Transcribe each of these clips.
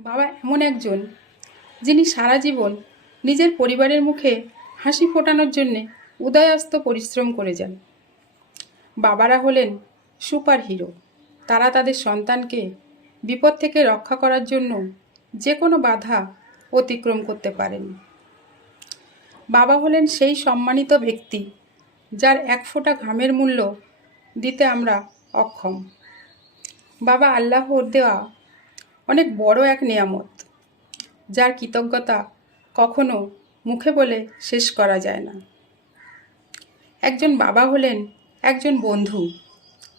বাবা এমন একজন যিনি সারা জীবন নিজের পরিবারের মুখে হাসি ফোটানোর জন্যে উদয়াস্ত পরিশ্রম করে যান। বাবারা হলেন সুপার হিরো তারা তাদের সন্তানকে বিপদ থেকে রক্ষা করার জন্য যে কোনো বাধা অতিক্রম করতে পারেন। বাবা হলেন সেই সম্মানিত ব্যক্তি যার এক ফোঁটা ঘামের মূল্য দিতে আমরা অক্ষম। বাবা আল্লাহর দেওয়া অনেক বড় এক নিয়ামত, যার কৃতজ্ঞতা কখনো মুখে বলে শেষ করা যায় না। একজন বাবা হলেন একজন বন্ধু,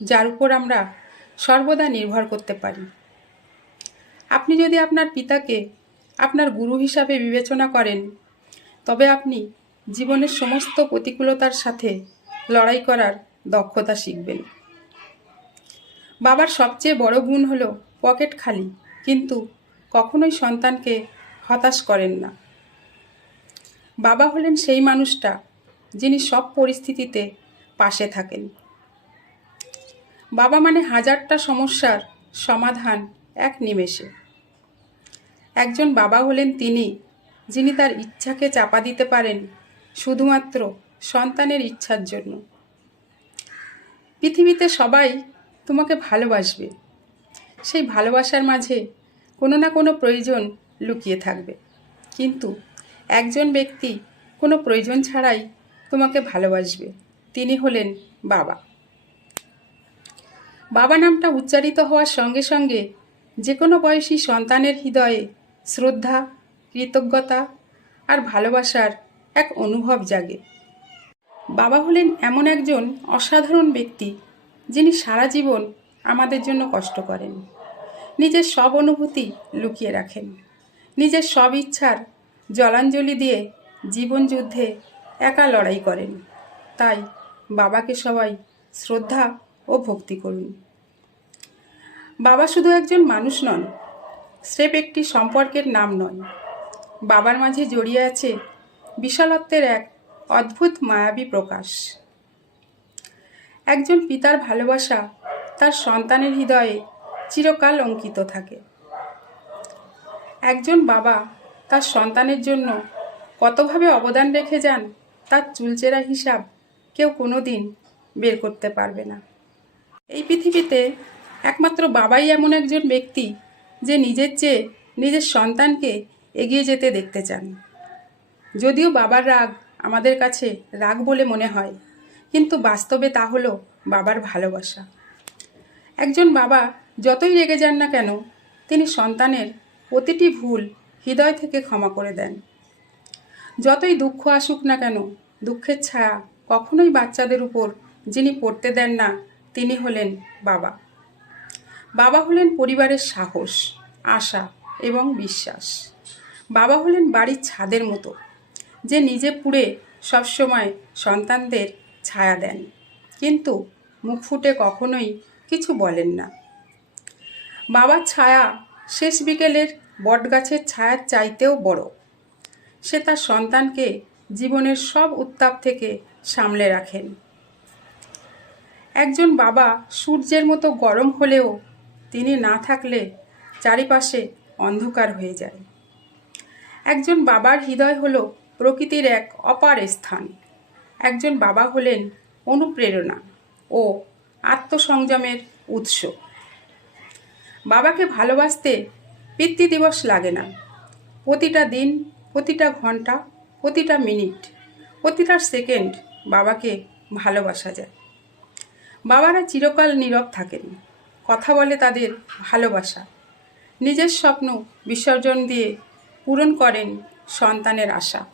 যার উপর আমরা সর্বদা নির্ভর করতে পারি। আপনি যদি আপনার পিতাকে আপনার গুরু হিসাবে বিবেচনা করেন, তবে আপনি জীবনের সমস্ত প্রতিকূলতার সাথে লড়াই করার দক্ষতা শিখবেন। বাবার সবচেয়ে বড় গুণ হলো পকেট খালি। কিন্তু কখনোই সন্তানকে হতাশ করেন না। বাবা হলেন সেই মানুষটা যিনি সব পরিস্থিতিতে পাশে থাকেন। বাবা মানে হাজারটা সমস্যার সমাধান এক নিমেষে। একজন বাবা হলেন তিনি, যিনি তার ইচ্ছাকে চাপা দিতে পারেন শুধুমাত্র সন্তানের ইচ্ছার জন্য। পৃথিবীতে সবাই তোমাকে ভালোবাসবে। সেই ভালোবাসার মাঝে কোনো না কোনো প্রয়োজন লুকিয়ে থাকবে। কিন্তু একজন ব্যক্তি কোনো প্রয়োজন ছাড়াই তোমাকে ভালোবাসবে, তিনি হলেন বাবা। বাবা নামটা উচ্চারিত হওয়ার সঙ্গে সঙ্গে যে কোনো বয়সী সন্তানের হৃদয়ে শ্রদ্ধা, কৃতজ্ঞতা আর ভালোবাসার এক অনুভব জাগে। বাবা হলেন এমন একজন অসাধারণ ব্যক্তি যিনি সারা জীবন আমাদের জন্য কষ্ট করেন। নিজের সব অনুভূতি লুকিয়ে রাখেন। নিজের সব ইচ্ছার জলাঞ্জলি দিয়ে জীবন যুদ্ধে একা লড়াই করেন। তাই বাবাকে সবাই শ্রদ্ধা ও ভক্তি করুন। বাবা শুধু একজন মানুষ নন, স্রেফ একটি সম্পর্কের নাম নয়। বাবার মাঝে জড়িয়ে আছে বিশালত্বের এক অদ্ভুত মায়াবী প্রকাশ। একজন পিতার ভালোবাসা তার সন্তানের হৃদয়ে চিরকাল অঙ্কিত থাকে। একজন বাবা তার সন্তানের জন্য কতভাবে অবদান রেখে যান, তার চুলচেরা হিসাব কেউ কোনো দিন বের করতে পারবে না। এই পৃথিবীতে একমাত্র বাবাই এমন একজন ব্যক্তি যে নিজের চেয়ে নিজের সন্তানকে এগিয়ে যেতে দেখতে চান। যদিও বাবার রাগ আমাদের কাছে রাগ বলে মনে হয়, কিন্তু বাস্তবে তা হলো বাবার ভালোবাসা। একজন বাবা যতই রেগে যান না কেন, তিনি সন্তানের প্রতিটি ভুল হৃদয় থেকে ক্ষমা করে দেন। যতই দুঃখ আসুক না কেন, দুঃখের ছায়া কখনোই বাচ্চাদের উপর যিনি পড়তে দেন না, তিনি হলেন বাবা। বাবা হলেন পরিবারের সাহস, আশা এবং বিশ্বাস। বাবা হলেন বাড়ির ছাদের মতো, যে নিজে পুড়ে সবসময় সন্তানদের ছায়া দেন। কিন্তু মুখ ফুটে কখনোই কিছু বলেন না। বাবার ছায়া শেষ বিকেলের বটগাছের ছায়ার চাইতেও বড়। সে তার সন্তানকে জীবনের সব উত্তাপ থেকে সামলে রাখেন। একজন বাবা সূর্যের মতো গরম হলেও তিনি না থাকলে চারিপাশে অন্ধকার হয়ে যায়। একজন বাবার হৃদয় হল প্রকৃতির এক অপার স্থান। একজন বাবা হলেন অনুপ্রেরণা ও আত্মসংযমের উৎস। বাবাকে ভালোবাসতে পিতৃ দিবস লাগে না। প্রতিটা দিন, প্রতিটা ঘণ্টা, প্রতিটা মিনিট, প্রতিটা সেকেন্ড বাবাকে ভালোবাসা যায়। বাবারা চিরকাল নীরব থাকেন। কথা বলে তাদের ভালোবাসা। নিজের স্বপ্ন বিসর্জন দিয়ে পূরণ করেন সন্তানের আশা।